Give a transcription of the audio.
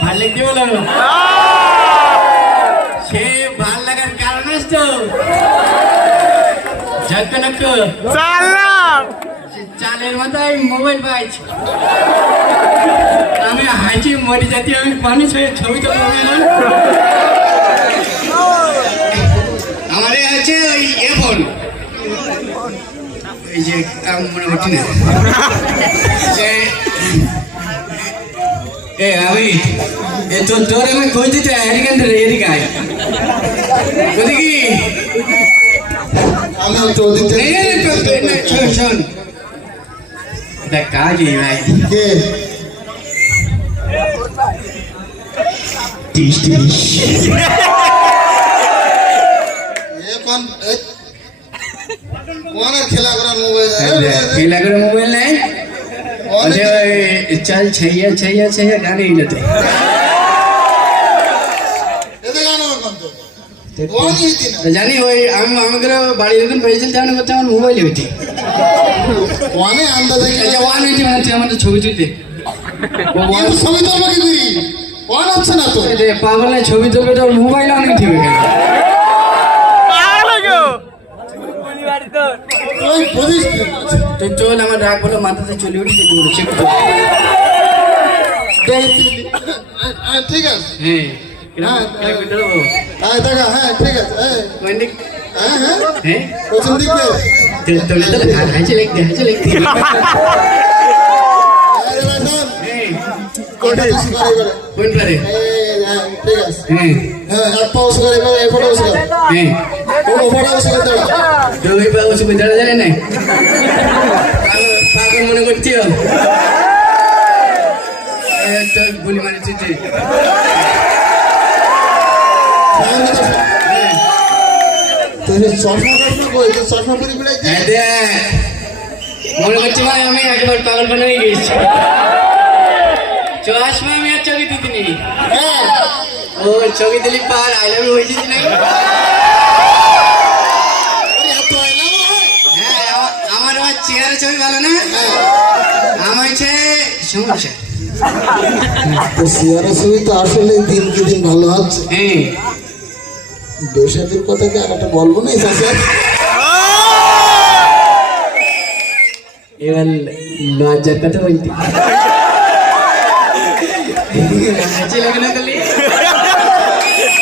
ভাল লাগতে বলো সে ভাল লাগার কারণ তো চালের মাথায় মোবাইল পাইছি আমি হাঁচি মরে যাচ্ছি আমি পানি ছবি তো আমার আছে ওই ফোন এই যে মনে করছি না আমি তোর আমি কই দিতে এদিকে এদিকে আয় কি আমি তো শোন দেখ কাজ ভাই কে 30 এখন কোন খেলা করার মোবাইল খেলা করে মোবাইল নাই चल छैया छैया छैया गाने ही लेते জানি ওই আমি আমাদের বাড়ি যখন পেয়েছিল তখন করতে আমার মোবাইলে হইতে ওয়ানে আন্দাজে আচ্ছা ওয়ান হইতে মানে আমাদের ছবি তুলতে ছবি তো আমাকে করি ওয়ান হচ্ছে না তো পাগল ছবি তুলবে তো মোবাইল অনেক ঠিক হয়ে গেল তো চল আমার রাগ বলো মাথাতে চলে উঠেছে চেক ঠিক আছে হ্যাঁ দেখা হ্যাঁ ঠিক আছে হ্যাঁ প্রথম দিক হাইছে লিখতে কোন পারে ঠিক আছে হ্যাঁ এক পাউস করে এক পাউস করে হ্যাঁ ও পাউস করে দাও দুই পাউস করে দাও জানেন না পাগল মনে করছি তো গুলি মারছি যে তুমি চশমা কই তো চশমা পরে বেড়াইতে মনে করছি ভাই আমি একবার পাগল বানিয়ে গেছি চশমা আমি আর চোখে দিদিনি ও চোখে দিলি পার আই লাভ ইউ হয়েছে না হ্যাঁ আমার চেহারা ছবি ভালো না আমার হচ্ছে সমস্যা তো চেহারা ছবি তো আসলে দিনকে দিন ভালো হচ্ছে হ্যাঁ বেশাদের কথা কি আর একটা বলবো না এবার লজ্জার কথা বলতে লাগে না তো